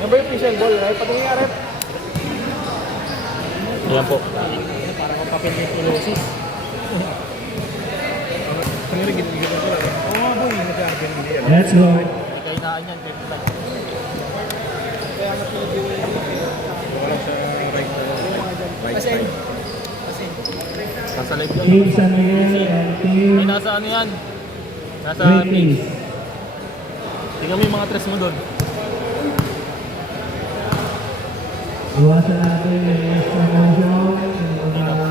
Yan ba yung official ball? Ay, patingin nga rep. Ayan po. Parang ang papel ng Tulosis. Ano rin, ginigil ko lang. Oo nga boy, nag-argan hindi yan. Let's go. Kaya inaan yan, kaya flag. Kaya nga pinag-iwi wala sa right side. Kasi Nasa live yan. Team San Miguel and Team Ay, nasa ano yan? Nasa Great page. Kings. Tingnan mo yung mga tres mo doon. Iwasan natin yung extra motion, yung mga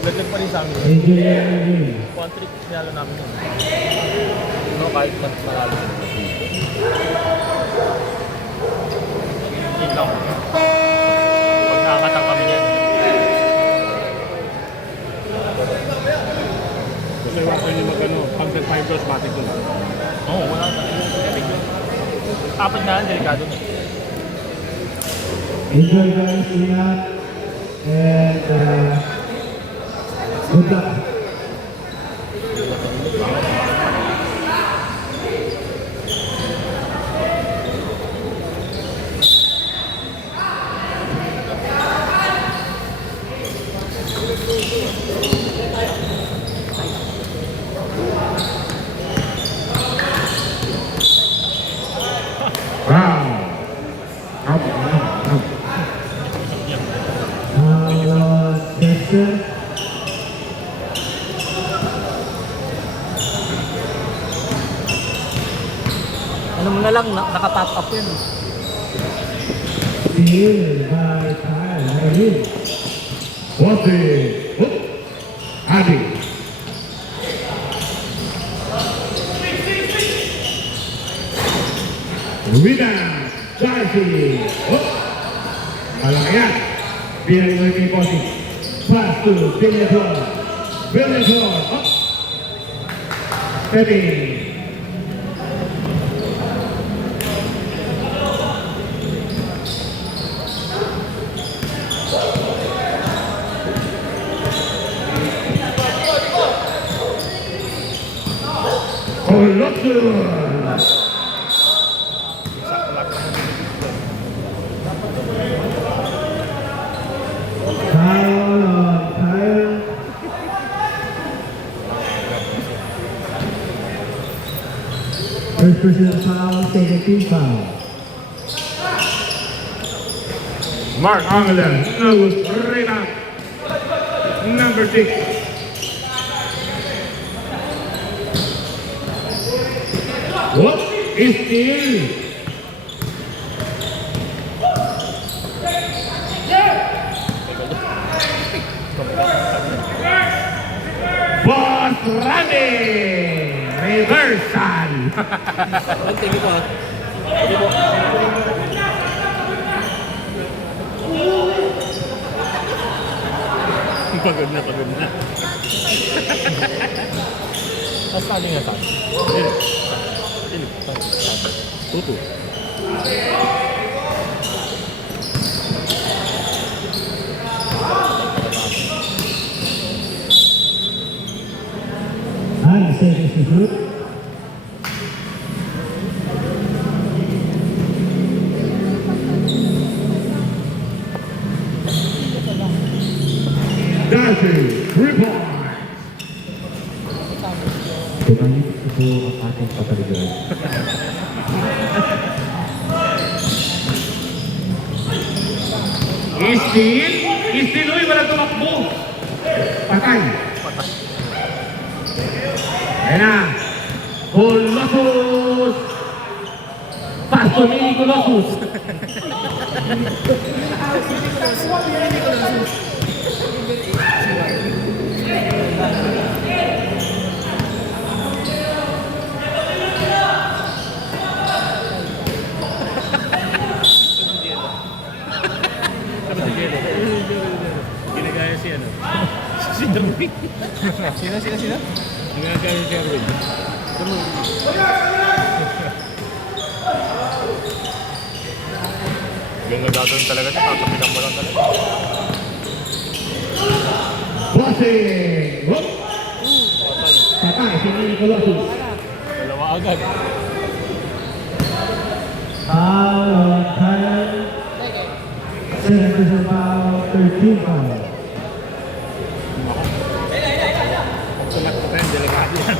Laglag pa rin sa amin. injury and injury. One trick, sinalo namin yun. No, kahit maralo. Yun lang. Pag nakakatang kami yan. gusto yung ako yung mag-ano, pang 5 plus batik doon. Oo, wala na. Apat na yan, delikado na. Enjoy guys, ingat. And good luck. Chester. Ano mo na lang, naka-top up yun. Steal by Kyle Maravin. Bote. Adi. Rina Darcy. Malayan. Biar ini posisi. Pass to Bellator. Bellator. Steady. Colossus. Foul on Kyle. First personal foul, second team foul. Mark Angler, Nuevos Reyna, number 6. What is steal? Boss running reversal. Tingin ko ha. Pagod na, pagod na. Tapos lagi nga saan? Dilig. Tutu. And second to group. Darcy, 3 points. Kailangan ito ang ating pataligan. Steal. Steal, uy, wala tumakbo. Patay. Ayan na. Colossus. Pasto mini Colossus. Ginagaya si ano? Si Darwin. Sino? Ginagaya si Darwin. Yung nagagawin talaga siya, tatapitan mo lang talaga. Bossing. Whoop. Patay si mini Colossus. Dalawa agad. Foul on Kyle. Second personal foul, 13 foul. Sumat ko pa yung delikado yan.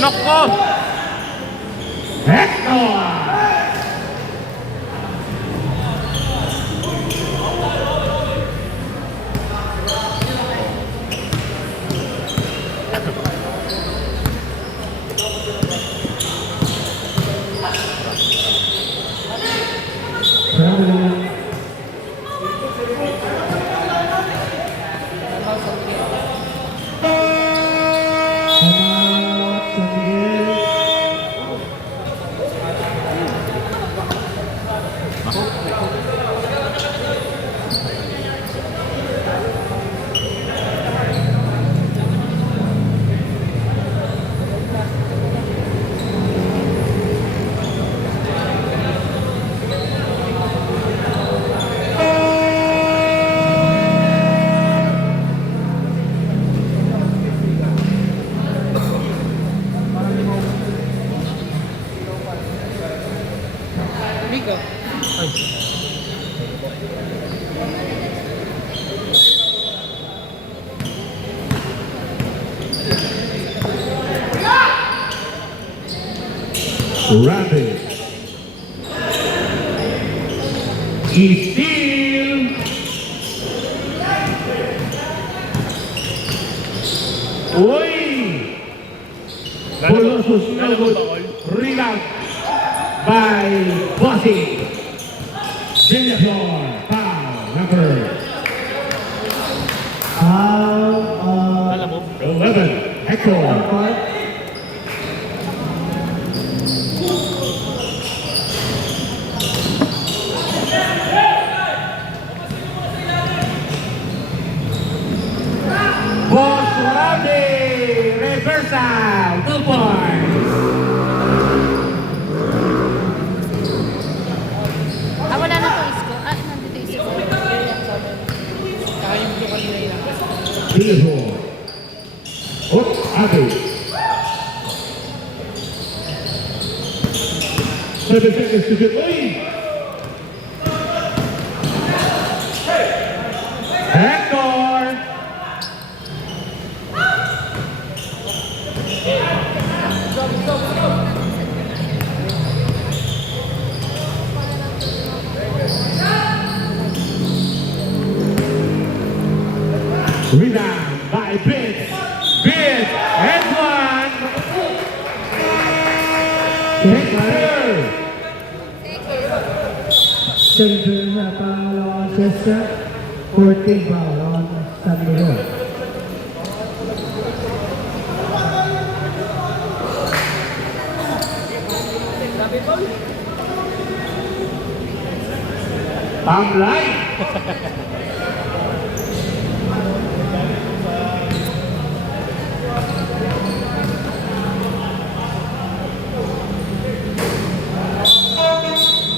Nako! Hector! Traveling. Rapid. Steal. Uy! Polosos Nalabot. Rebound by Bossy. Villator. Foul number. Alam mo, 11. Hector. Boss Randy reversal, 2 points. Wala na to isko. Nandito isko. Kaya yung blue kanina yun. Villator. Up, Abbey. 7 seconds to get lead. Hector. Rebound by Bitts. Bitts and one. Hector. Center na foul on Chester, 14 foul on San Miguel. Tamlay.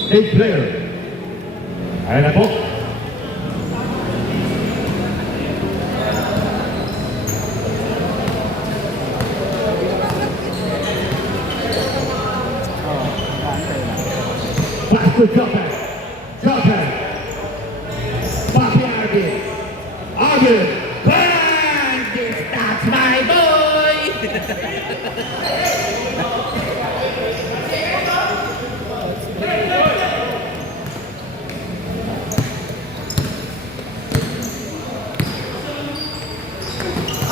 Eighth player. Ayan na po. Pass to Joker. Joker. Papi Argin. Argin. Bang! That's my boy!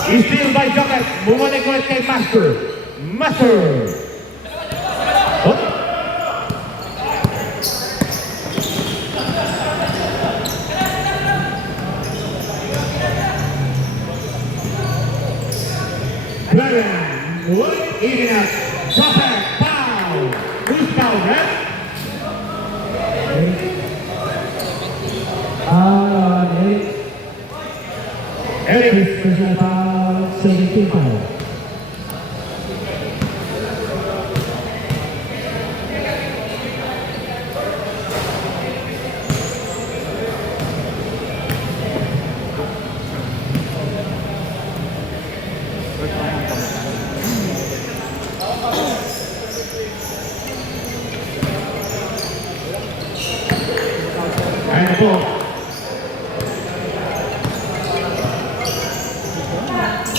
Steal by Joker. Bumalik ulit kay Master. Master. Oh. Brian Wood eating up. Joker. Foul. Who's foul, Red? Foul on Eric. Eric. Personal foul, 17 foul. Ito.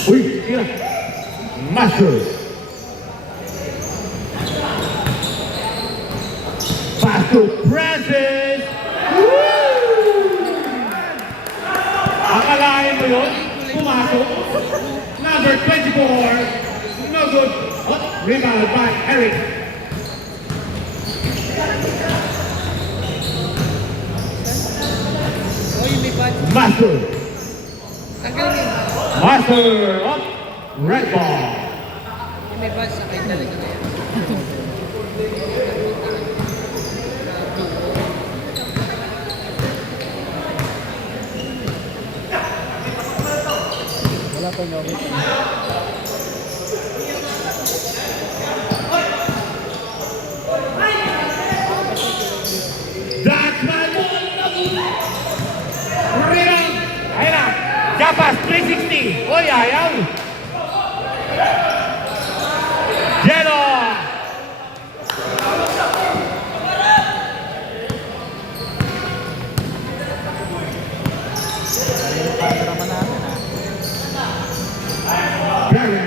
Uy, tira. Master. Pass to Francis. Akalain mo yun? Pumasok. Number 24. No good. Oh, rebound by Eric. Master. Master up. Red ball. May badge sa kayo talaga na yan. Wala pa yung That's my ball. Rebound. Ayun na. Japas 360. Oy, ayaw. Jello. Barry.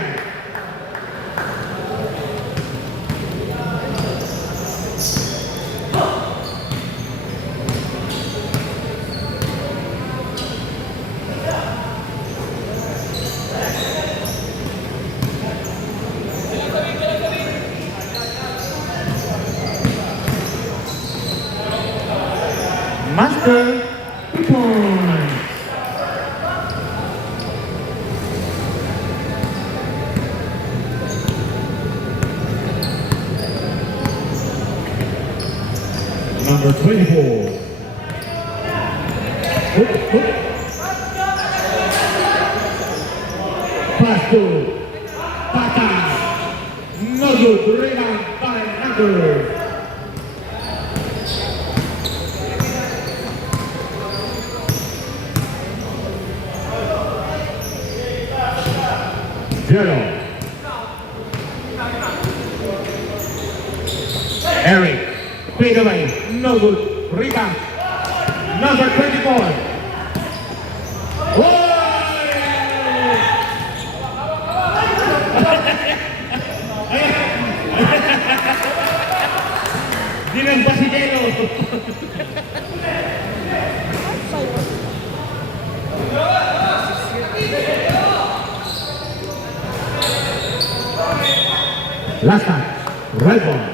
Master 2 points. Number 24. Hook. Pass to Tata. No good. Rebound by number. Jello. Eric. Fade away. No good. Rebound. Number 24. Oh! Dinamba si Jello. Last time, red ball.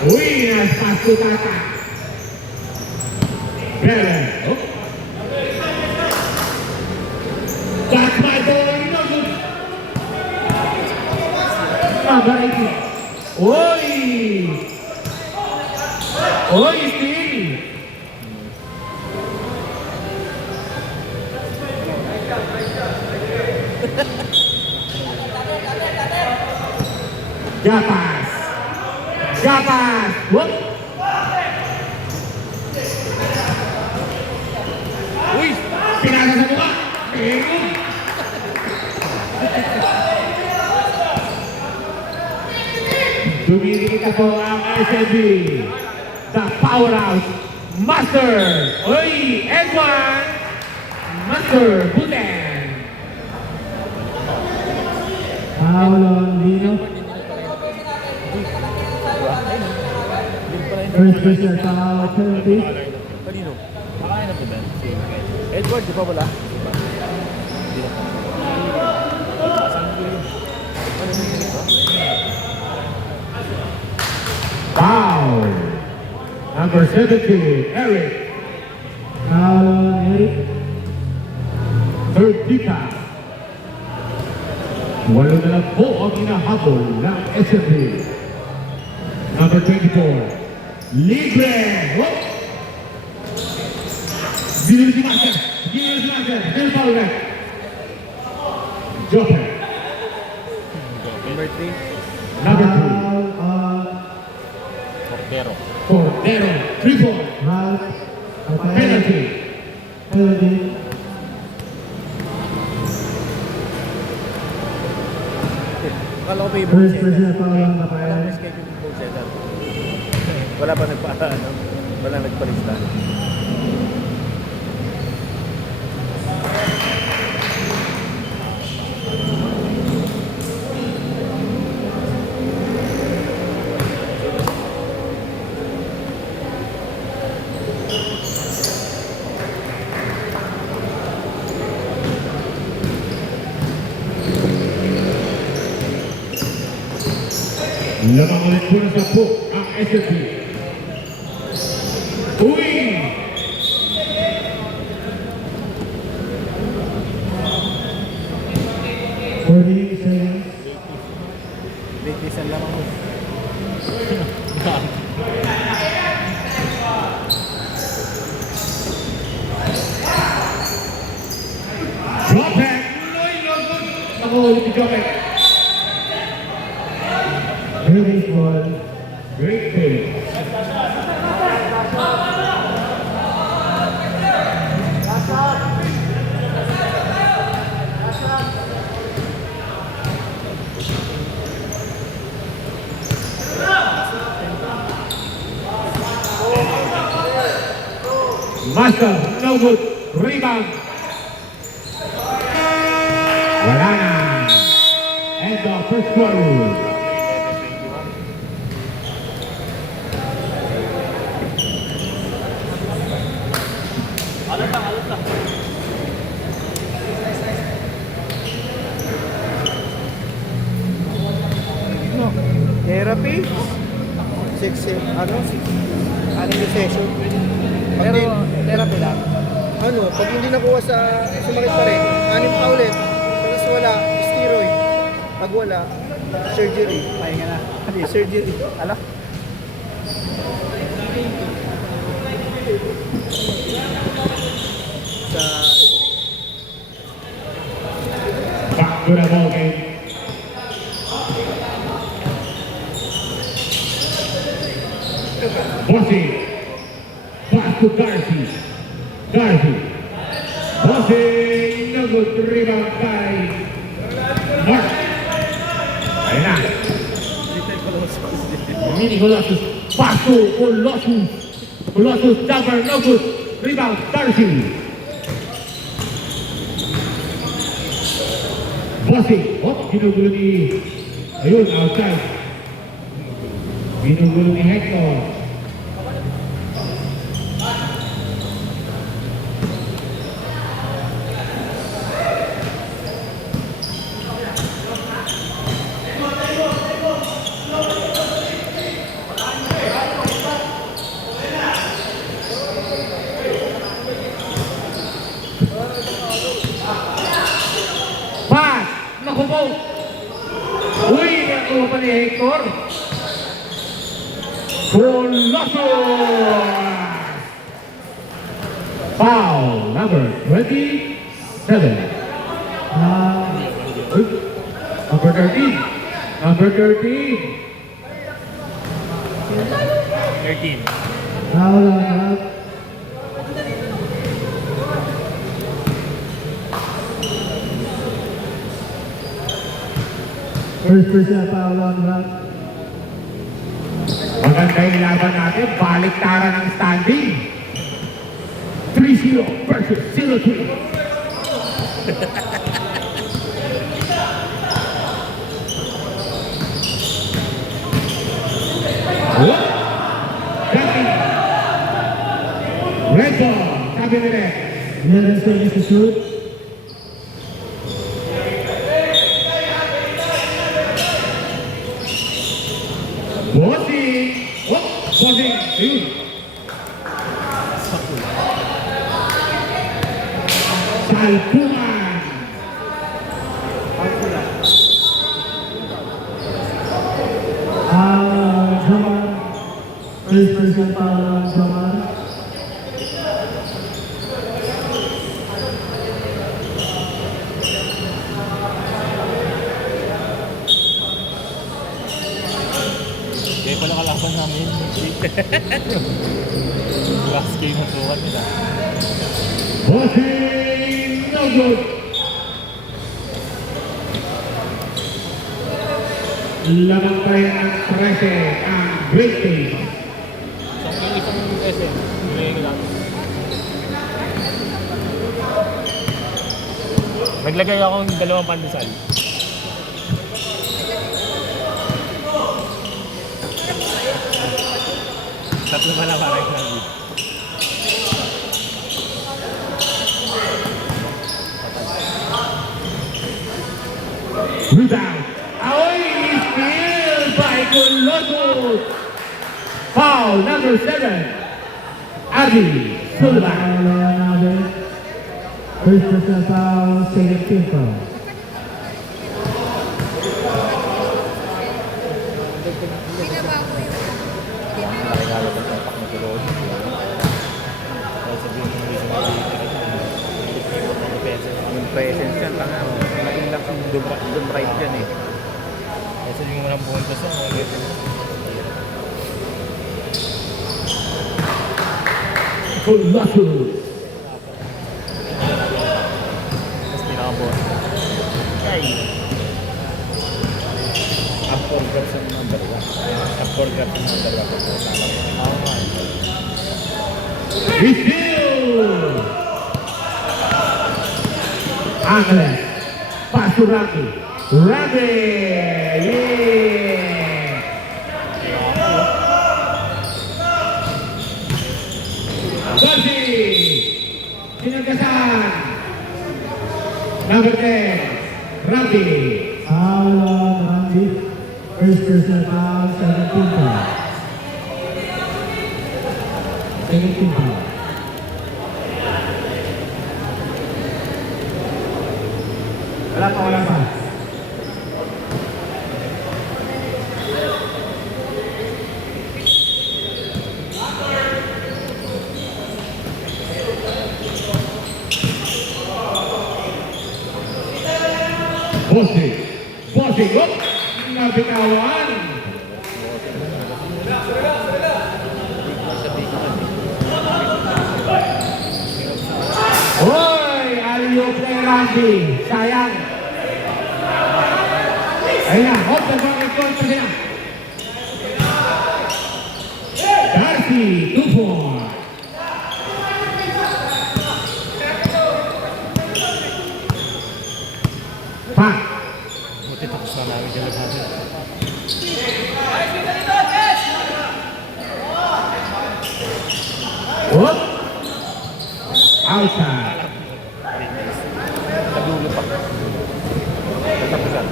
Winners pass to Tata. Belen. Oh. That's my ball. No good. Number 18. Oi! Oi, Steve! Japas. Whoop. Uy, pinasa sa mukha. Dumidikita po ang SMB. The powerhouse master. Uy, Edwan. Master Buten. Foul on Lino. First person foul penalty. Kanino? Makakain na po ba? Si Edward, di ba wala? Hindi na. Foul. Number 17, Eric. Foul on Eric. Third dita. Walo na lang po ang inahabol ng SMB. Number 24, Libre. Whoop. Ginil si Master. Del foul red. Joker. Number 3, Number 3, Foul on Cordero. Cordero. 3-4. Ralph. Penalty. Penalty. Akala ko ba may First bullshetter. personal foul on Wala Rafael. pa schedule yung bullshetter. Wala pa wala nagpalista. Lamang ulit po na 10 ang SFP. Uy! Seconds. Bigtisan lang ako. Drop back. Ako ulit si drop back. Release ball. Great play. Master, no good. Rebound. Wala na. End of first quarter. Therapy? Anong session? Pero therapy lang. Pag hindi nakuha sumakit pa rin, 6 pa ulit. Tapos wala, steroid. Pag wala, surgery. Pahinga na. Surgery. Ala? Back to the ball game. Bossy. Pass to Garci. Garci. Bossy. No good. Rebound by Mark. Ayun na. Mini Colossus. Pass to Colossus. Colossus jumper. No good. Rebound. Garci. Bossy. Oh, ginugulo ni... Ayun, outside. Ginugulo ni Hector. Pass! Naku po! Uy! Nakuha pa ni Hector! Colossus! Foul number 27. Number 13. Number 13. 13. Foul on Rock. First personal foul on Rock. Maganda yung laban natin. Baliktaran ang standing. 3-0 versus 0-3. Red ball. Sabi nila. 11 seconds to shoot. Bossing. Oh, bossing. Ayun. Salpuman. Zaman. First personal foul on Zaman. Kaya pala kalaban namin. Last game na tuwan nila. Bossing. No good. lamang tayo ng 13 ang Great Team. Isang SM. Ngayon lang. Naglagay ako ng 2 pandesal. Tatlo pala para yung sabi. Rebound. Away is steal by Colossus. Foul number 7. Adi Sullivan. Foul natin. First personal foul, second team foul. Nakikala ko sa pak na tulog. Kaya sabihin mo hindi sa mga presence yan, tanga. Naging lang kung doon right dyan eh. Kaya sabihin mo lang punta sa mga gete mo. Colossus. Tapos pinaka-boss. Kaya up 4 grabs ang number 1. Up 4 grabs ang number 1. He steal. Angeles. Pass to Randy. Randy. Yeah. Darcy. Sinagasan. Number 10. Randy. Foul on Randy. First personal foul, second team foul. Second team foul. Wala pa. Bossing, up! Nabitawan! Hoy! Alley-oop kay Randy. Sayang. Ayun na, hop the bucket goal pa sila. Darcy, 2-4. Pa. Buti tapos na namin dyan natin. Whoop. Outside. Nadulo pa. Natapusan.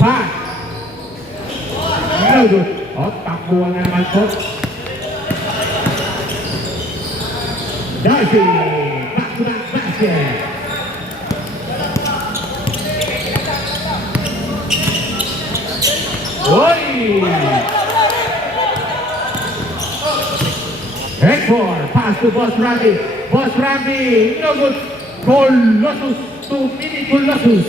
Pa. No good. Oh, takbuhan na naman po. Darcy. Back-to-back basket. Oy! Hector, pass to Boss Randy. Boss Randy, no good. Colossus to Mini Colossus.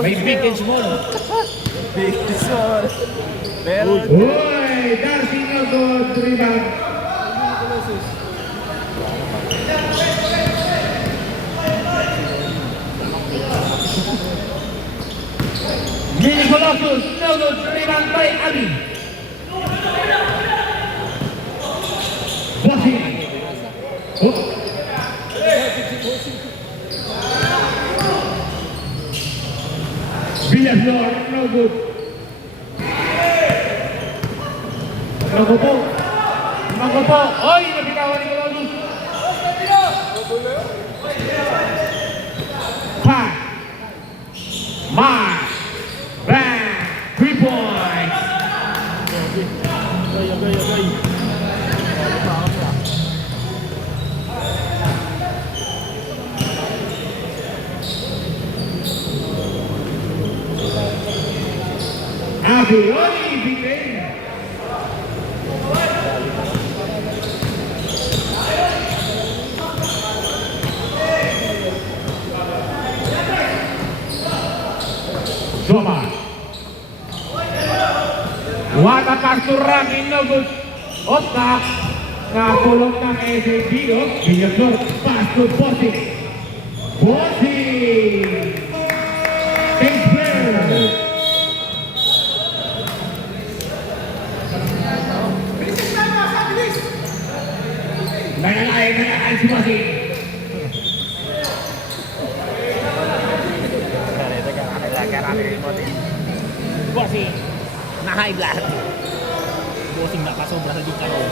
May big and small. Big and small. Meron. Oy, Darcy, no good. Rebound. Mini Colossus, no good. Rebound by Abby. Bossing. Oh. Villasor, no good. Nago po. Oy, nabitawan ni Colossus. Pass. Mark. Bang. 3 points. Abby, oy, big game. Thomas. pass to Ranking, no good. Otak, nakulong ng SAB, Villaflor, pass to Bossing. Bossing! Takes player. Nagalain si Bossing. Bossing! Na-high blood. Bossing na kasobra sa di karon.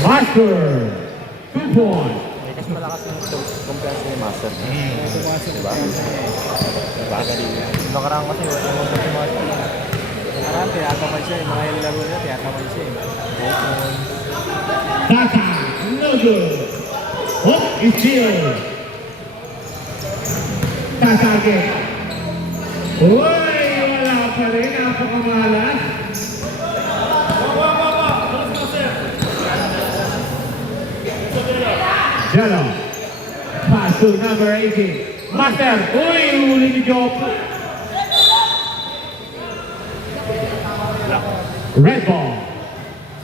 Master, 2 points. Kasi malakas yung kumpiyansa ni Master. Diba? Galing yan. Nakaraan kasi wala naman si Master. Nakaraan, tiyataman siya. Mga laro niya, tiyataman siya. Tata, no good. Hook is still. Tata again. Uy, wala pa rin. Napakamalas. Jello. Pass to number 18. Master. Uy, huli ni Job. Red ball.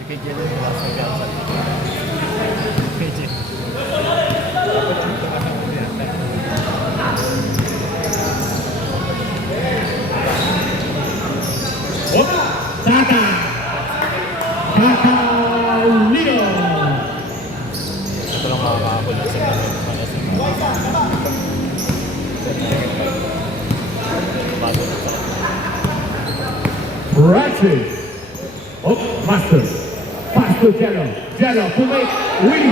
Si KJ rin yung nasa kumpiyansa. KJ. Tata. Tata Leo. Ito lang makakakabol sa mga bago na sa Francis. Oh, Master. Pass to Jello. Jello, pumake. Win.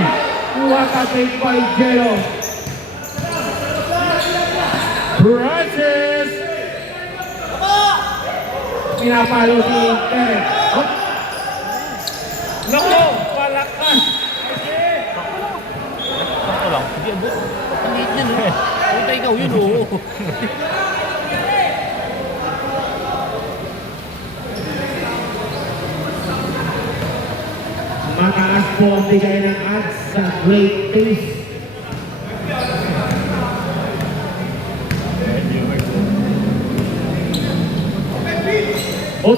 Wakatake by Jello. Francis. Pinapalo si Eric. Oh. Naku, palakas. Ito lang. Hindi abot. Ang liit yan. Punta ikaw yun. Mataas po ang bigay ng ads sa Great Taste. Oh.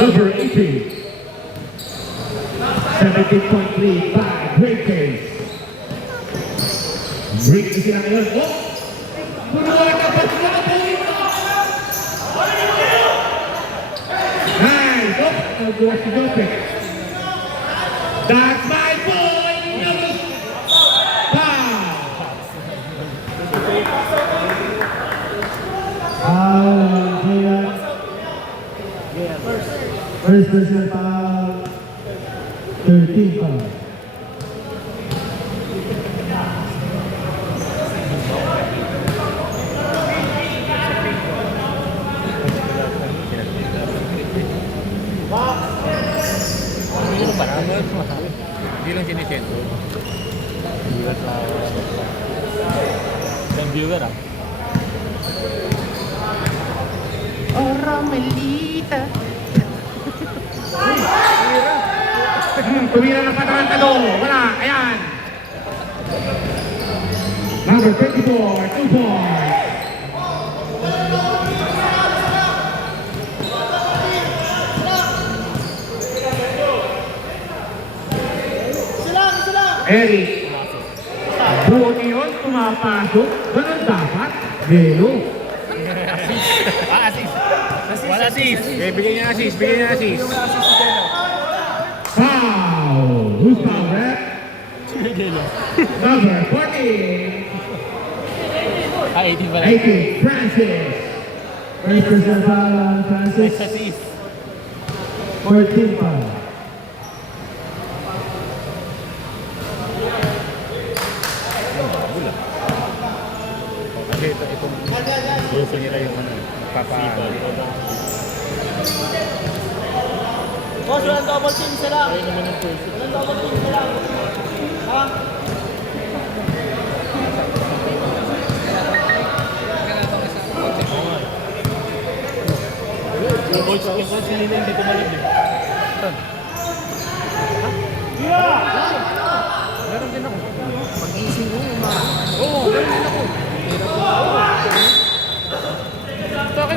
Number 18. 17.3 by Great Taste. Break na sila ngayon. Oh! Punuan na ba sila ang point? Nice! Oh! Nagawa si Jopek. That's my boy! Pow! First person foul, 13 foul. Hindi lang sinisento. Yung viewer ah. Oh, Romelita. Tumira ng patarantado. Wala. Ayan. Number 24. 2 points. Eric. Buti yun. Pumapasok. Ganun dapat. Lelo. Assist. Wala assist. Bigyan niya assist. Bigyan niya assist. Foul. Who's foul, rep? Number 14. 18 pala. 18. Francis. First person foul on Francis, Next assist. 14 foul. Kasi itong gusto nila yung ano. Papaano. Boss, walang double team sila. Ayun naman yung first. Walang double team sila. Ha? Yung coach nila hindi ko malig eh.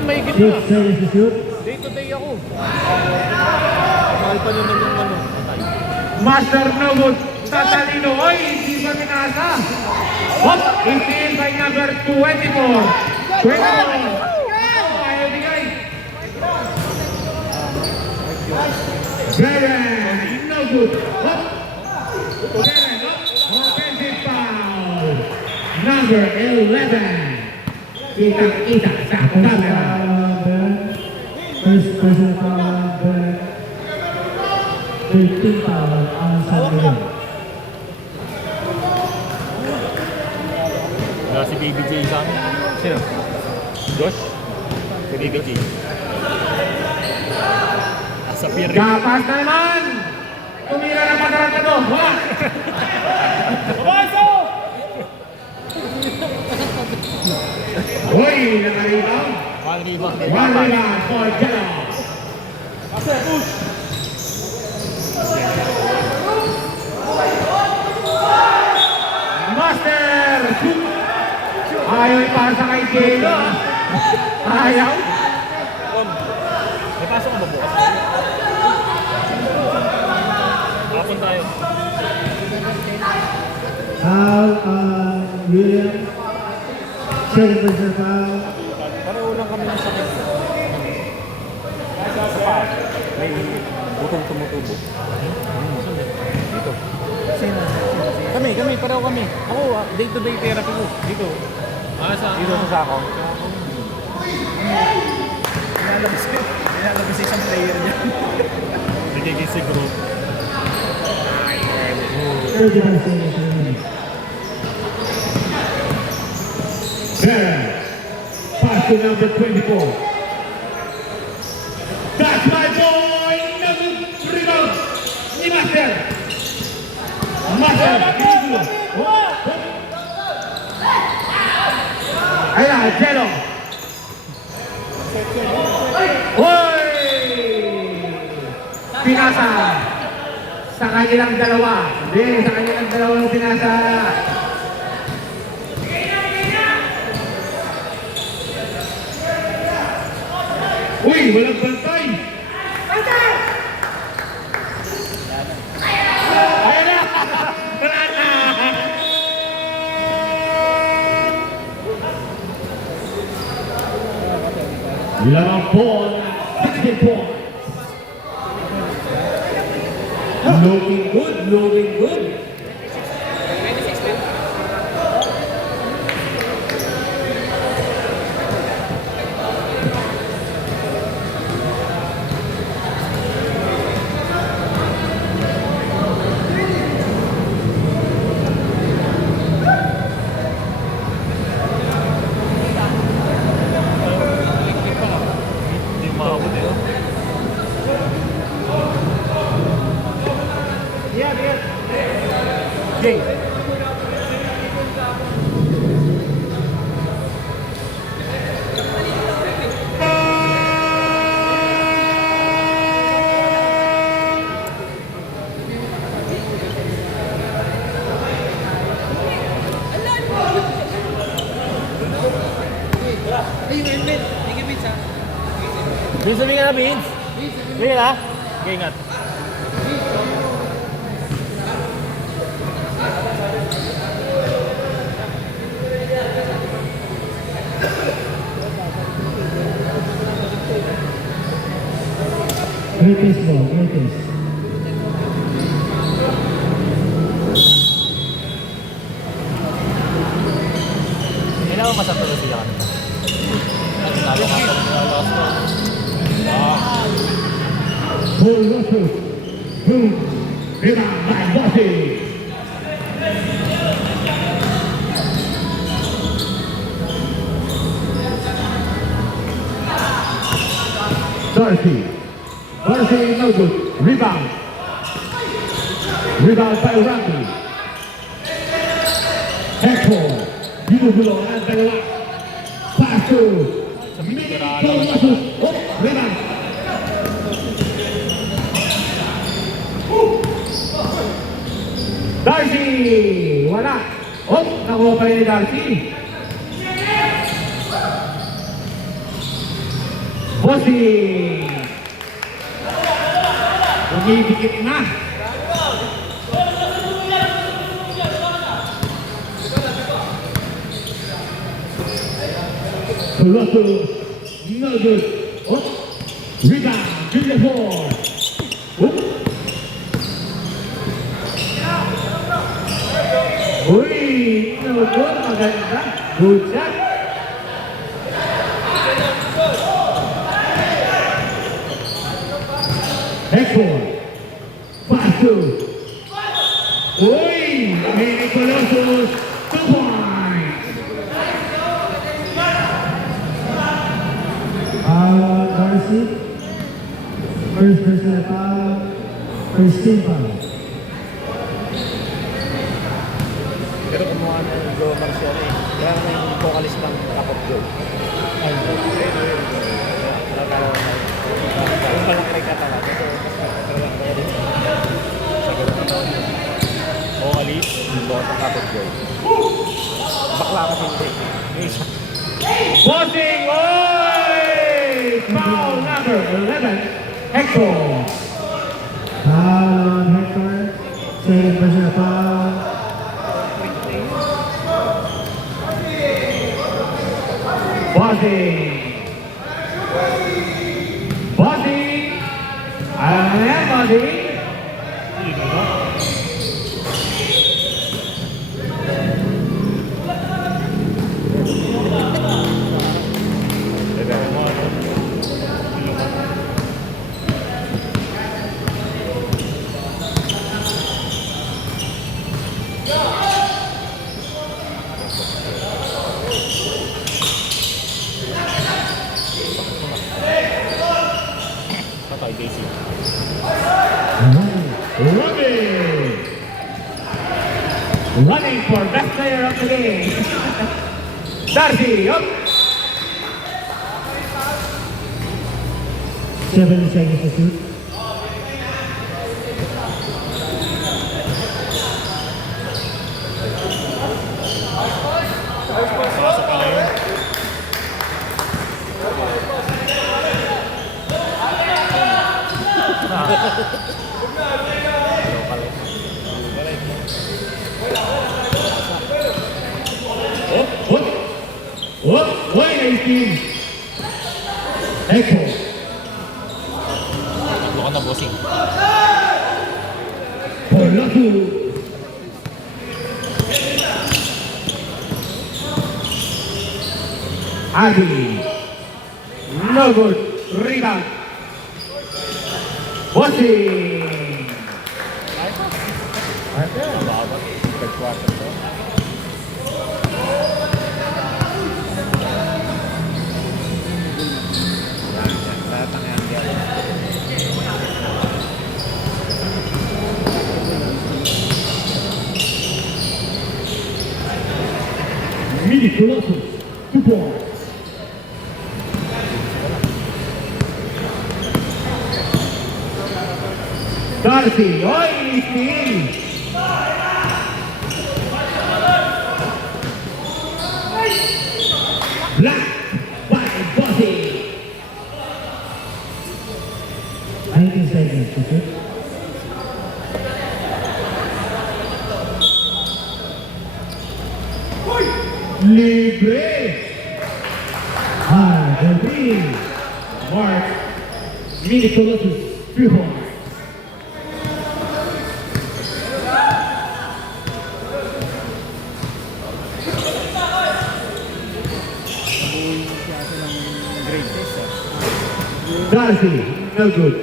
may git 6 na. seconds to shoot. Day to day ako. Mahal pa naman yung ano. Master no good. Tatalino. Oy, hindi ba minasa? Hop, steal by number 24. 24. Ayaw bigay. Beren, no good. Hop. Beren, offensive foul. Number 11. Kitang-kita sa camera. First person foul, 13 foul on Samuel. Wala si Baby J sa amin. Sino? Josh? Si Baby J. Sa pier. Kapas na naman! Tumira ng matarantado. Wala! Pumasok! Uy, nakaribang. One rebound. One rebound for Jello. Master! Ayaw para sa kay Jello. Ayaw. May pasok ka ba bukas? Hapon tayo. Foul on William. Second person foul. Pareho lang kami ng sakit. Sa paa. May butong tumutubo. Dito. Kami, pareho kami. Ako, day-to-day therapy ko. Dito. Dito sa sako. Nilalabas isang player niya. Nagiging si group. 31 seconds remaining. Beren. Pass to number 24. That's my boy. Number rebound. Ni Master. Master. Ayan, Jello. Uy! Pinasa. Sa kanilang dalawa. Hindi, sa kanilang dalawang pinasa. Uy, walang bantay. Ayan na! Wala na! Lampon. 16 points. Looking good, looking good. Hindi mahabot eh. Jay. Vince, sabi ka na, Vince. Sige na. Okay, ingat. Greatest ball, greatest. Kailangan masakto na sila kanina. Lalo ka sa last one. Full Russell. Boom. Rebound by Bossy. Darcy. Darcy no good. Rebound. Rebound by Randy. Hector. Ginugulo ang dalawa. Pass to Full Russell. Oh, rebound. Darcy! Wala. Oh, nakuha pa rin ni Darcy. Bossing! Umidikit na. Colossus, no good. Oh, rebound, to the floor. Uy, no good. Maganda. Good shot. Next one. Pass to. Uy, may Colossus, 2 points. Darcy. First personal foul. First team foul. Pero kumuha na yung Joe Marcial eh. Kaya naman yung vocalist ng Cup of Joe. Ay, yung palang kay katawa. Ito, vocalist, yung buhat ng Cup of Joe. Bakla kasi hindi. Yung isa. Bossing! Oy! Foul number 11. Hector. Foul on Hector. Second personal foul. Bossing. Bossing. And Bossing. Patay, Casey. Running for best player of the game. Darcy, up. 7 seconds to shoot. Wait, team. Echo. Tatlo ka na, bossing. Colossus. Adi. No good. Rebound. Bossing. Baba. Third quarter to. Lahat ng yan. Mini Colossus. 2 points. Darcy. Oy, steal. Blocked by Bossy. 19 seconds to shoot. Libre. High, the three. Mark. Mini Colossus. 3 points. Darcy. No good.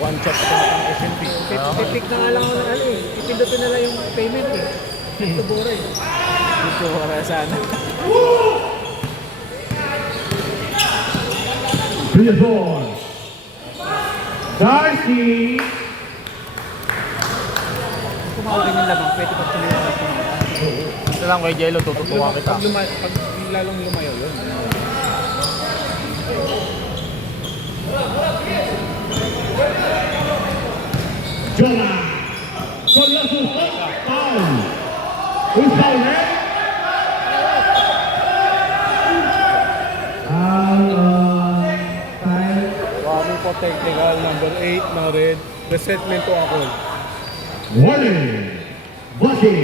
One shot ito ng SNP. Pick na nga lang ako ng ano eh. Ipindutin na lang yung payment eh. Ito bora eh. Dito para sana. To the floor. Darcy. Kumawagin yung lamang, pwede pa tuloy na Ito lang kay Jello, tututuwa kita. Pag lalong lumayo yun. Jola. Colossus. Foul. Who's foul, eh? Foul on sa technical, number 8 na red, resetment to ako. Warning. Bossy.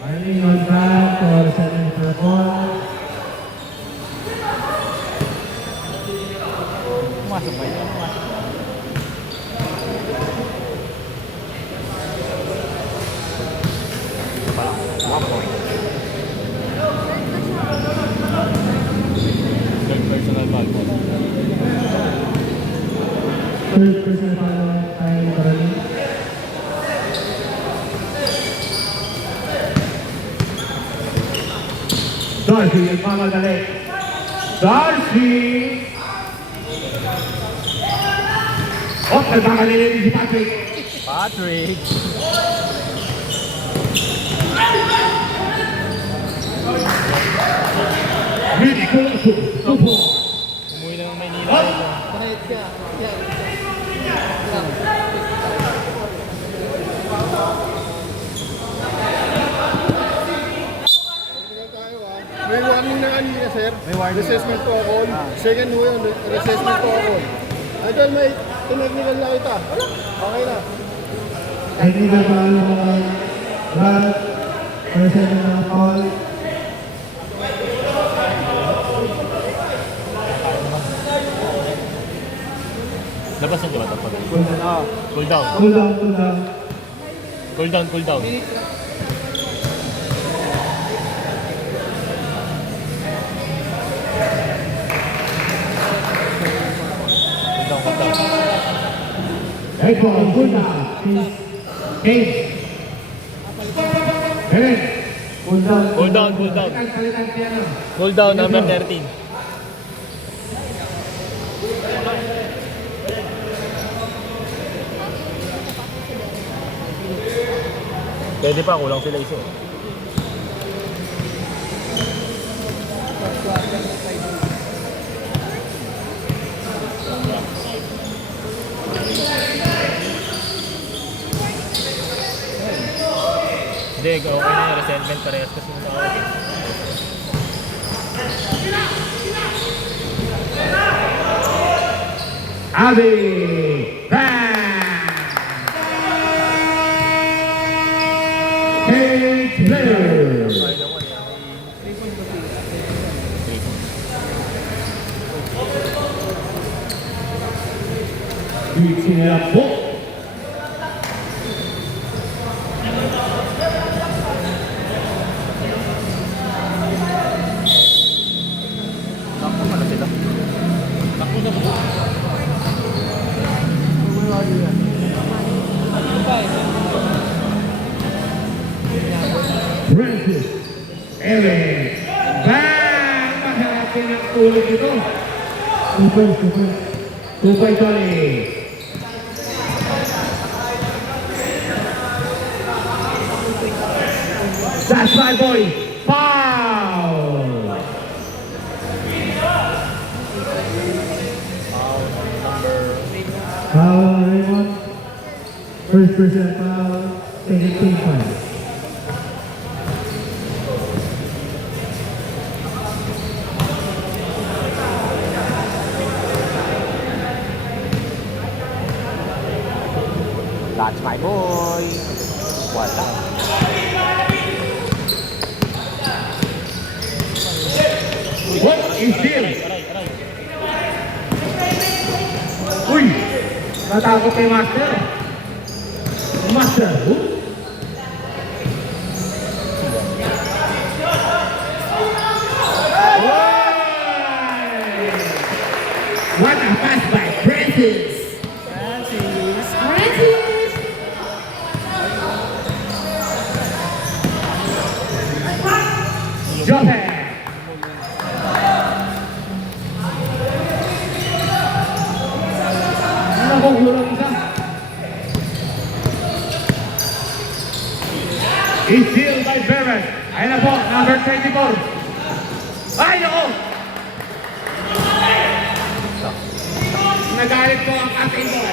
Warning on back for setting for ball. Pumasok ba yun? Personal foul po. Third personal foul kay Barali. Darcy nagmamadali. Darcy! Nagmamadali si Patrick. Patrick! Really close. Tupo. Umuwi na ng Maynila. Kahit ka. May warning na kanina, sir. May warning Resessment to ako. Second ho yun, resessment to ako. Idol, may tinechnical na kita. Okay na. Technical foul on Ralph for setting for ball. Labasan ko ba ito? Cool down. Cool down. Cool down, cool down. Cool down, cool down. Cool down, cool down. Right ball, cool down. Eight. Helen. Cool down. Cool down, cool down. Palitan siya na. Cool down, number 13. Pwede pa, kulang sila isa. Hindi, okay na yung resentment parehas kasi yung tawag eh. Abby. Bang. Eight players. Ay naman eh. Dito na po. Takbo pa na sila. Takbo na po. Francis. Ellen. Bang. Mahanapin ang ulit ito. Super, super. Tupay Tony. That's my boy. Foul. Foul on Raymond. First personal foul. Second team foul. That's my boy. Wala. What is this? Uy! Natakot kay Master. Master, who? What a pass by Francis! Francis! Joseph! Ano bang hulang isa? Is still by Barrett. Ayun na po, number 24. Ay, oo! Nagalit po ang ating ball.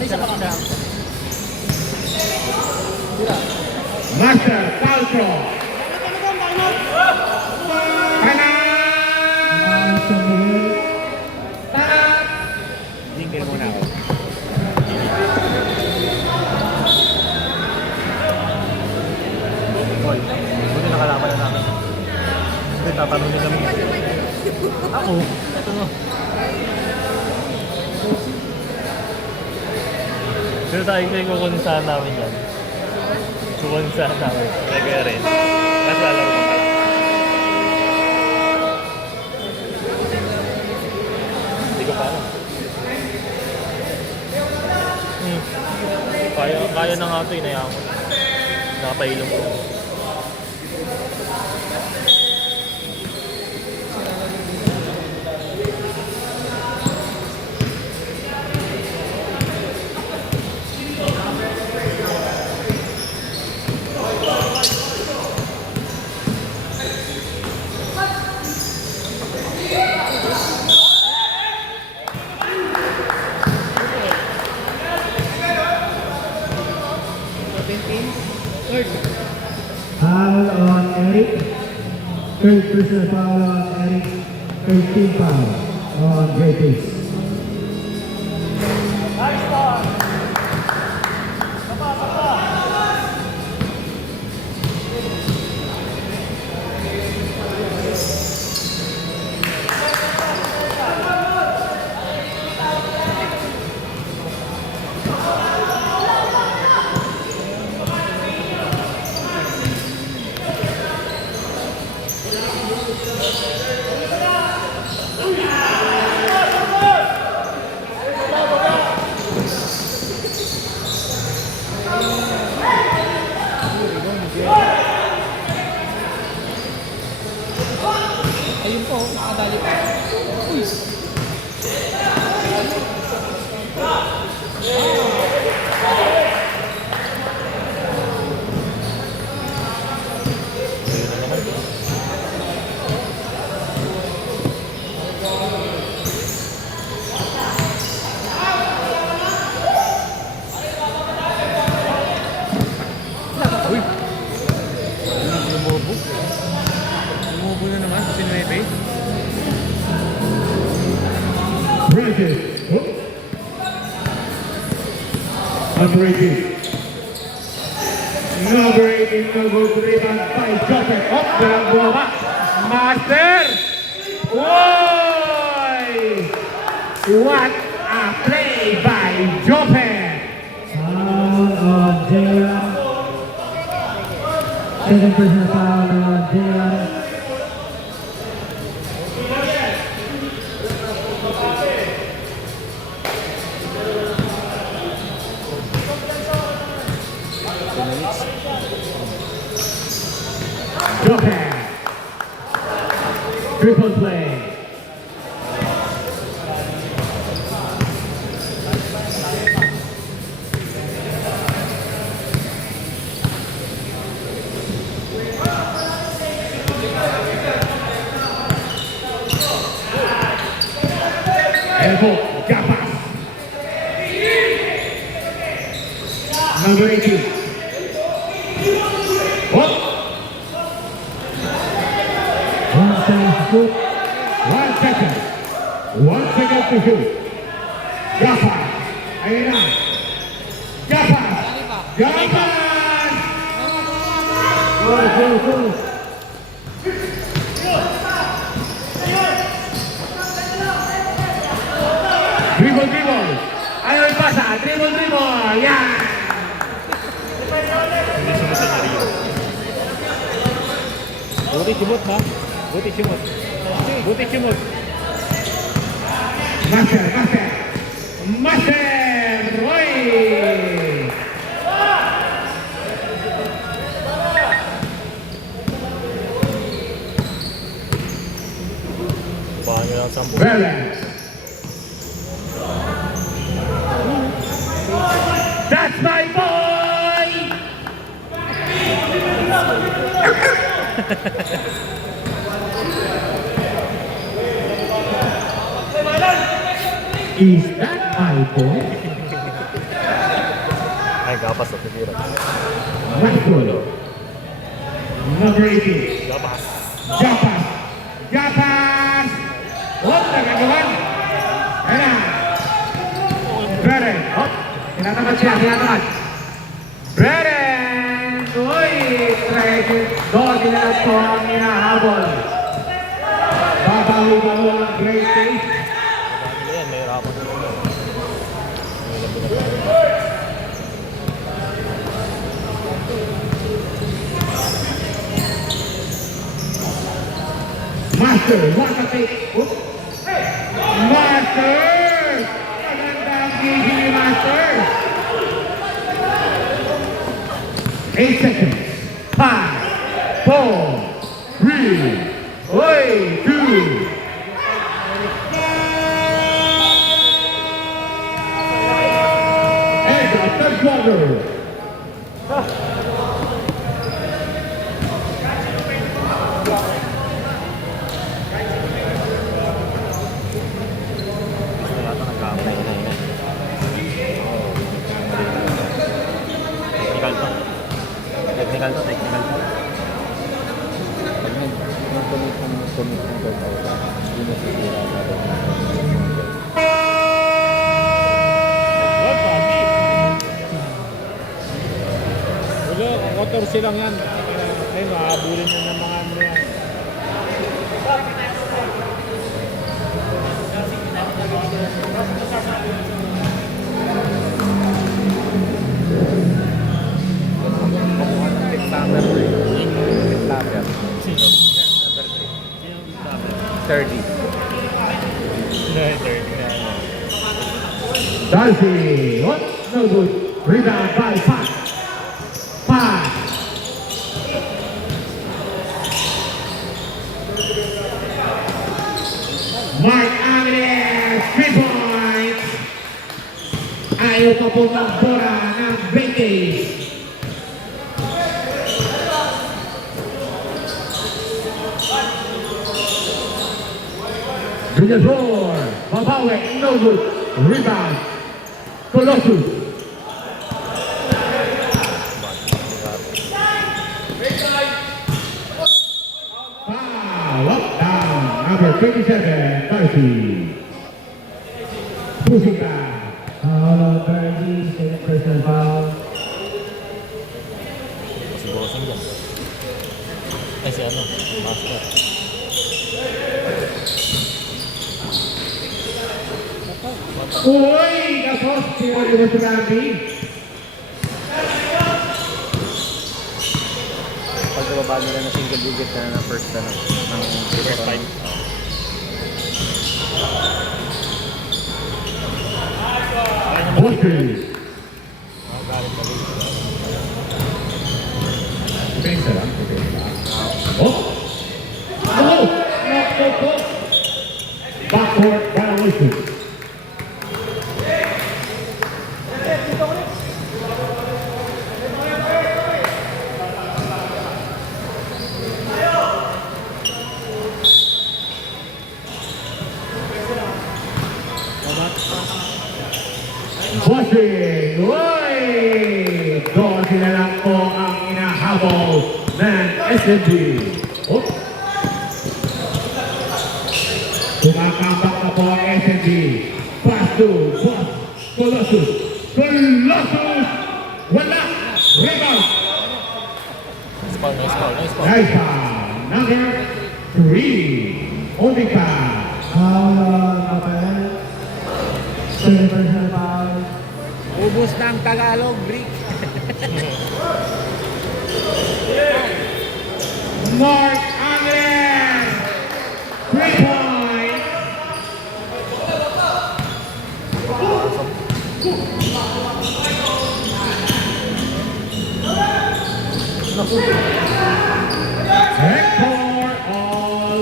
May isa pa ka. Master, foul throw. San Miguel. Tingin muna ako. Hoy, buti nakalaban na namin. Hindi, tatanungin kami. Ako, ito no. Pero tayo kayo kukunsahan namin yan. Kukunsahan namin. Lagay rin. Kasi alam ko pala. Hindi ko pa alam. Kaya na nga ito, inayaan ko. Nakapailong ko. Foul on Eric. Third personal foul on Eric. 13 foul on JP's. Ayun po, nakadali pa. Uy! Uy! Lumobo. Lumobo na naman kasi 9. Bridges. Oh. Number 18. Number 18, no good rebound by Joseph. Oh, walang bumaba. Master! Woy! What a play by Jopen! Foul on Jayan. Second personal foul on Jayan. Johan. Triple play. Elbow, Gapas. Number 18. What? 1 second to shoot. 1 second. 1 second to shoot. Gapas. Ayun na. Gapas. Gapas. Go. Dribble. Ano yung pasa? Dribble! Yan! Hindi sumusunod na rin. Buti simot ha. Buti simot. Master. Roy. Baka nyo lang 10. Balance. That's my boy. Is that my boy? Ay, kapas at natira. Michael. Number 18. Kapas. Japan. Second one. Ayan na. Beren. Oh, tinatamad siya, tinatamad. Beren. Uy, strike. Dodi na lang po ang hinahabol. Babawi-bawi ang Great Taste. Ayan, may hirapan na ulo. Master, what a take. Oops. Master! Magandang GG, Master! 8 seconds. 5, 4, 3, Uy! 2. And the third quarter. Gusto yata nagkakamay na yun. Technical to. Technical to, technical to. Pag nag-commit ng third out, hindi na sisira natin. Wala, 14 lang yan. Ayun, mahabulin na ng mga ano yan. Pakuha ng pick number 3. Pick number. Sino? Number 3. Sino yung dapat? 30. Darcy, what? No good. Rebound by Pat. Pat. Mark Agnes, 3 points. Ayaw pa po ng bola ng British. Junior Four, Babawe, no good. Rebound, Colossus. Foul, up, down, number 27, Darcy. Pushing back. Foul, Darcy, second personal foul. Bossing dyan. Ay, si ano? Master. Uy, nasos, tira naman si Randy. Pag nababa nila na single digit na ng first ano, ng First five. Boston. Pensa lang. Oh! Oh! Nakoko! Backcourt violation. Bossing! Uy! Doon sila lang po ang inahabol ng SMG. Oh! Tumakambak na po ang SMG. Pass to Boss Colossus. Colossus! Wala! Rebound! Nice foul, nice foul, nice foul. Nice foul. Number 3. Holding foul. Second personal foul. ubos ng Tagalog, Brick. Mark Agnes! 3 points! Check for all.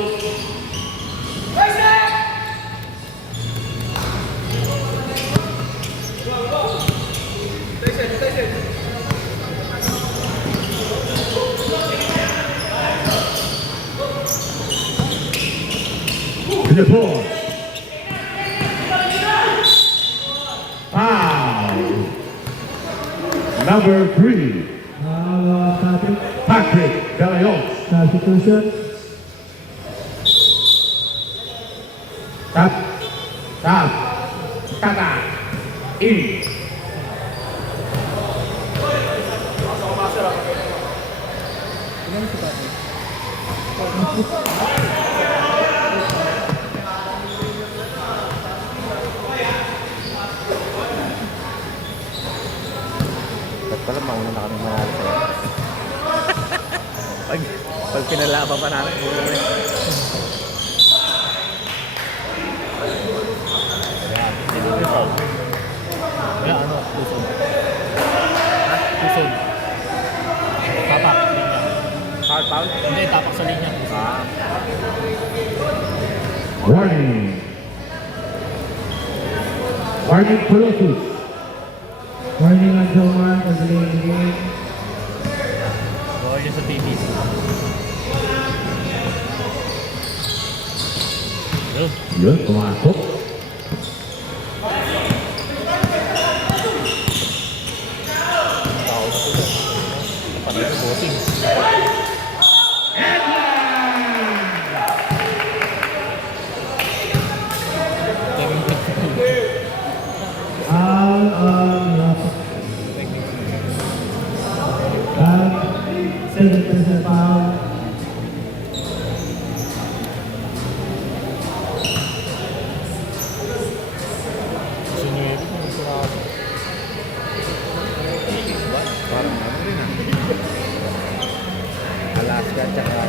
To the floor. Foul. Number 3. Patrick Delayote. Substitution. Stop. Stop. Tata. In. Ba't pala mauna na kami manalo sa'yo? pag pinalaban pa namin, muna na. Kaya ano, tusod. Tusod. Tapak, linya. Foul? Hindi, tapak sa linya. Warning. Warning Colossus. Warning on Jomar for delaying the game. Bawal niya sa TTC. Yun. Yun, pumasok. Tao na sila. Napanood ko bossing. Foul on Rock. Second personal foul. Sinunod ko yung sarap. Parang ano rin Alaska tsaka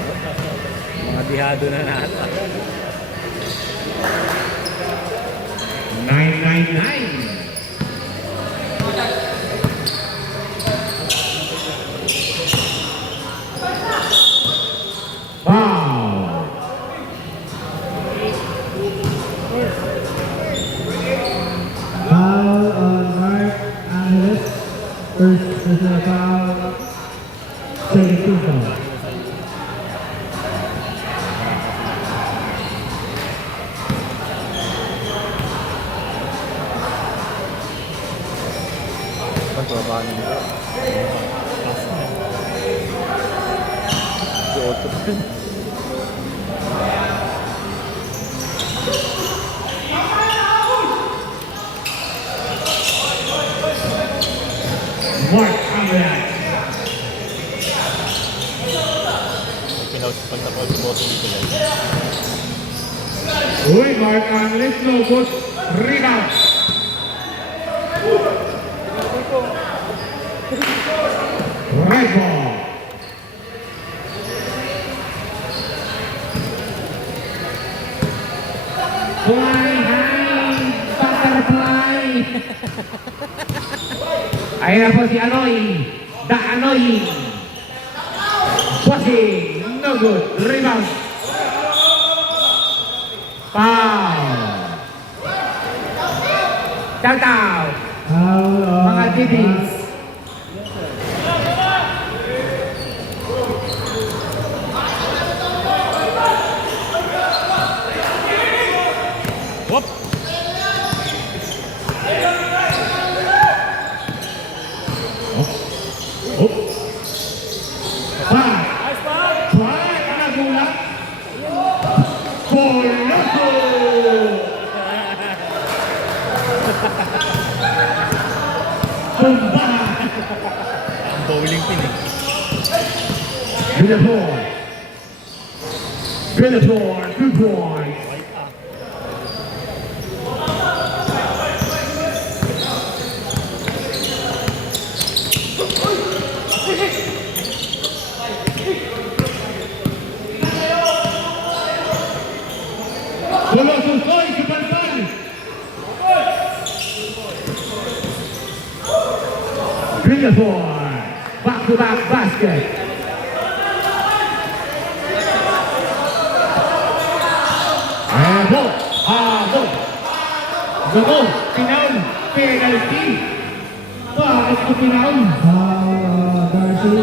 mga dihado na nata. 999. Foul. Foul on Mark Angeles. First personal foul. Second team foul. Ba't baba nito? Si Otto pa rin. Mark Angeles. Pag napanood ko bossing dito lang. Uy, Mark Angeles, no good. Rebound. Red ball. Fly high, butterfly. Ayan na po si Anoy. The Annoying. Bossing. No good. Rebound. Foul. Down. Foul on Mga DBs. Whoop! Try ka na gulat. Coloso! Tumba! Ang bowling pin eh. Bellator. Bellator, 2 points. Coloso soy su pantalla. Bellator. Back-to-back basket. Habol. Gago, tinaon. Penalty. Bakit ko tinaon? Foul Darcy.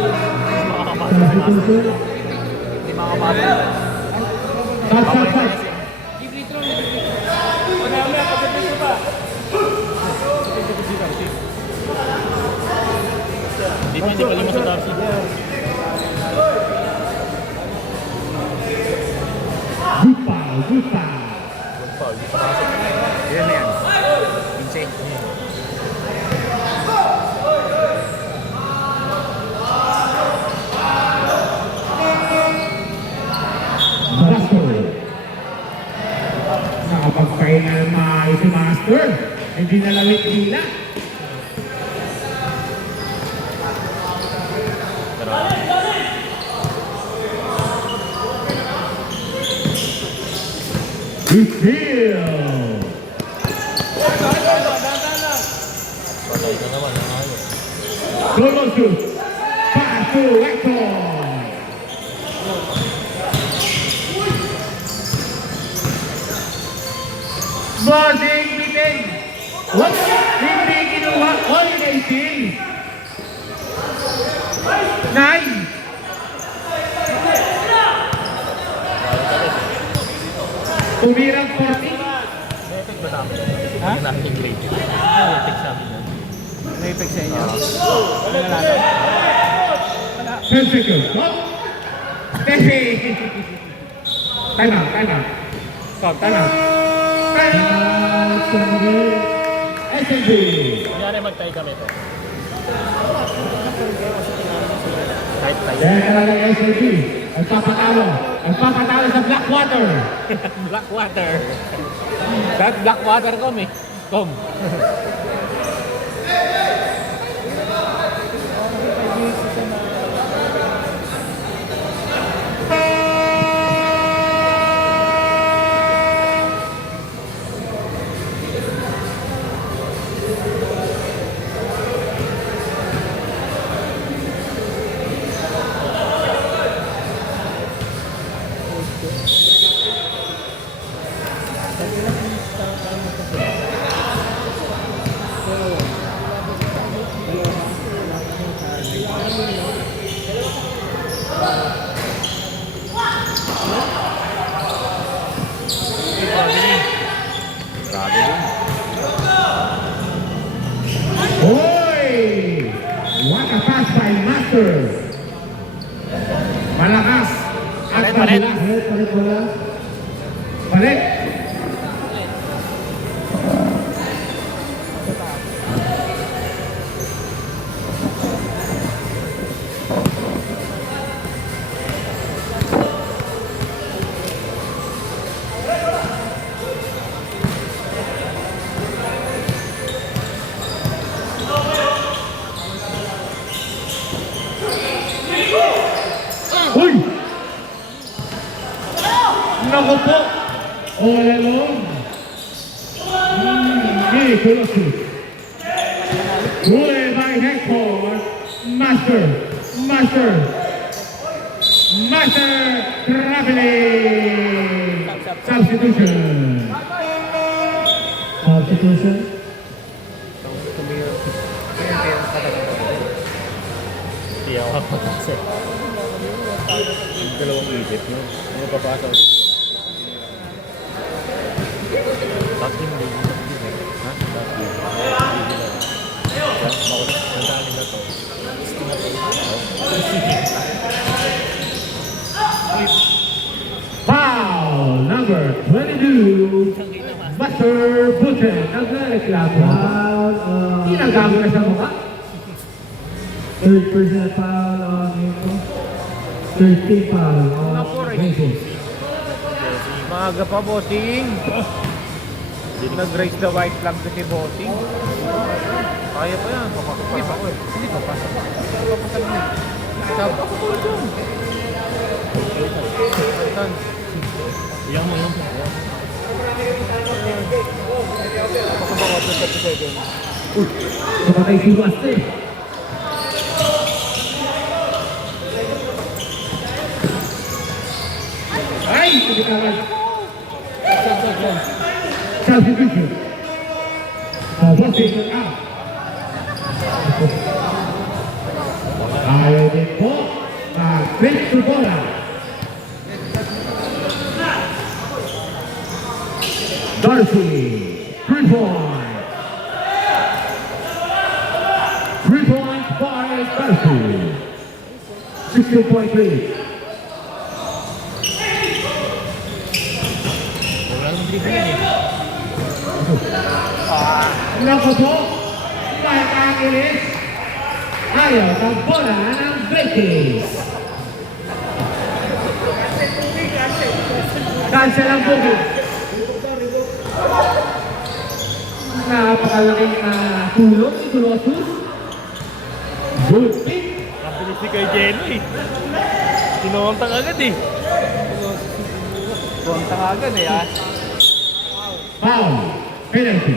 Substitution. Hindi makapasok. Sat. Hindi pa lima sa Darcy. Good foul. foul. Pasok. Yan na yan. Insane. Master. Nakapagpahinga ng maayos si Master. Hindi nalawit hila. Steal. Patay na naman. Ayos. Solo shoot. Pass to Hector. Bossing bitin. What? Hindi kinuha. Holiday steal. 9. Tumirang 40. Epic ba namin? Ha? Hindi namin yung grade. Epic sa amin yan. May effect sa inyo. 10 seconds. Go. Kasi. Time out, time out. Stop, tama. SMB. Kunyari mag-tie kami to. Kahit tie. Kaya talaga SMB. Nagpapatalo. Nagpapatalo sa Blackwater. Blackwater. That Blackwater kom eh. Kom. Hoy! What a pass by Master. Malakas. At Palit. palit. Palit. Uy! Naku po. All alone. Hindi, Colossus. Huli by Hector. Master. Traveling. Substitution. Hindi ako kapatase. Dalawang isip nyo. Ano papasa ulit? Tapos yung game. Ha? Ang dami na to. Foul number 22. Master Butcher. Nagreklamo. Ginagago na sa mukha. Third personal foul on Nico. 13 foul on Mason. Maaga pa, bossing. Nag-raise the white flag na si bossing. Kaya pa yan. Papasok pa ako eh. Hindi papasok. Papasok na. Sabi ako po dyan. Palitan. Iyak mo lang. Pakabawat ng 30 seconds. Sumatay si Master. Ay! Kumitawan. Substitution. Butcher out. Ayaw din po. Mag-flip to bola. Darcy. 3 point. 3 point by Darcy. 16.3. Wala nang dribble yun eh. Naku po, matakilis. Ayaw ng bola ng British. Cancel ang bugis. Napakalaking tulong ni Colossus. Good pick. Nabilis si kay Jello eh. Tinuwantang agad eh. Buwantang agad eh ah. Foul. Penalty.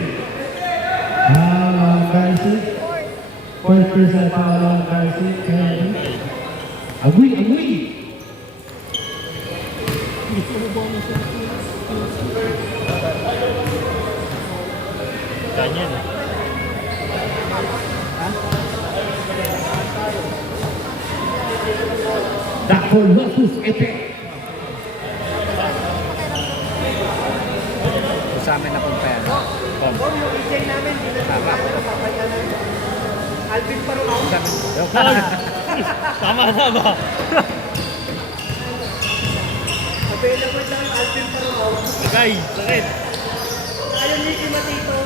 Foul on Garcia. Fourth person foul on Garcia. Penalty. Agree. Ganyan eh. The Colossus effect. Sa amin na punta yan. Yung EJ namin, hindi na papaya na. Alvin pa rin ako. Tama na ba? Available lang yung Alvin pa rin ako. Kay, sakit. Ayaw Nicky Matito.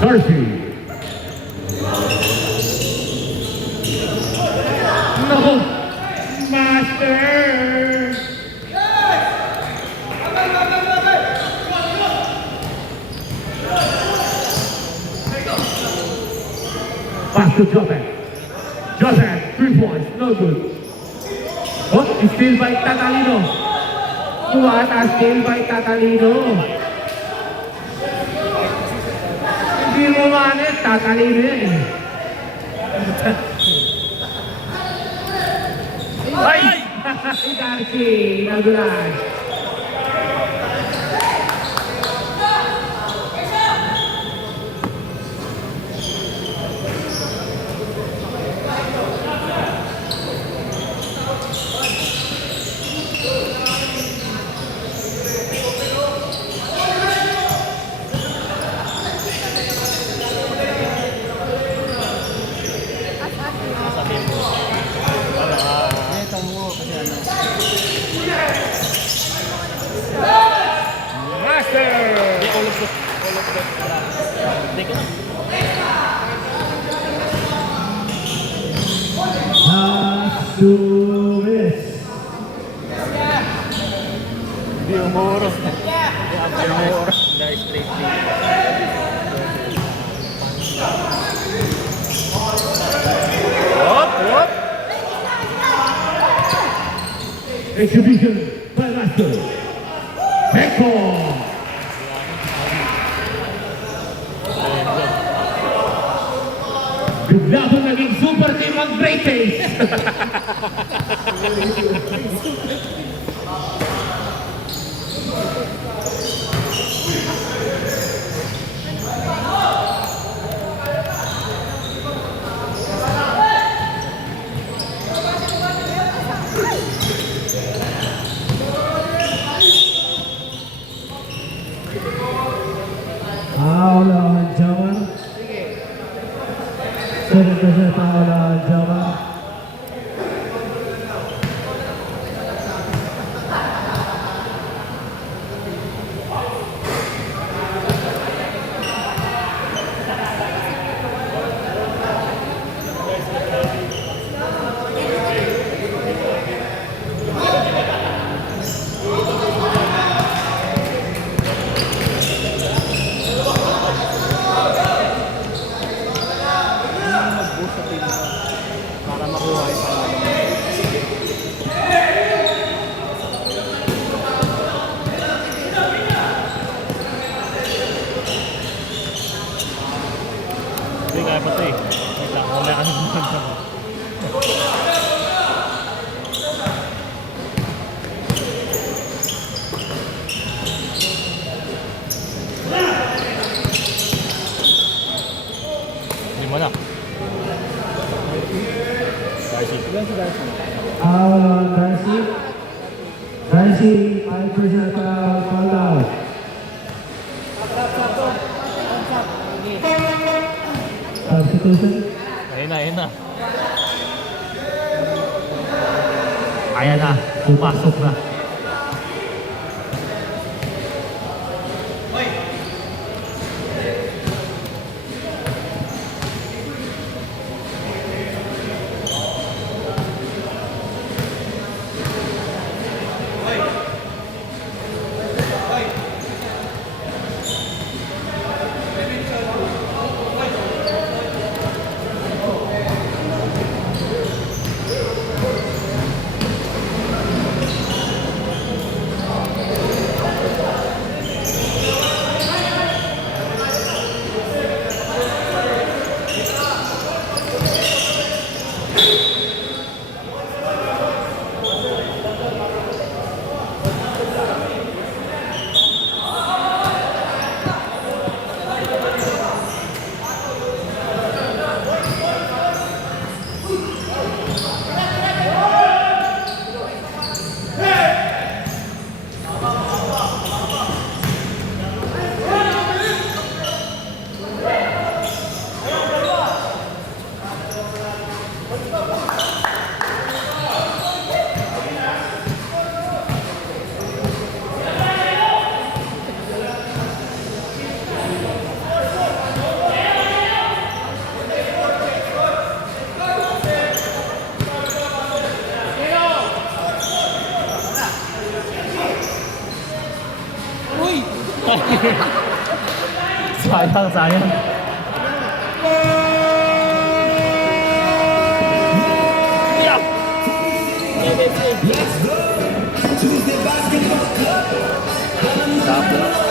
Garcia. No. Master. Pass to Joseph. Joseph, 3 points, no good. Oh, steal by Tatalino. What a steal by Tatalino. Hindi mo manet, Tatalino eh. Ay! Darcy, nagulan. Sabihin mo. Ito mo kasi ano. Master! Hindi, all of the. Hindi ka na. Pass to West. Hindi umuro. Hindi umuro. Guys, straight lead. Hop! Exhibition by Master. Beko. Bigla po naging super team ang British. Foul on Jawan. 7% foul on Jawan. Para makuha yung pangalan. Hindi, kaya pa ito eh. Wait lang, wala ka naman. Lima na. Darcy. Foul on Darcy. Darcy, 5% foul out. Substitution. Ayun na. Kaya na. Pumasok na. Sayang, sayang. Yeah. Let's go. Tuesday basketball club.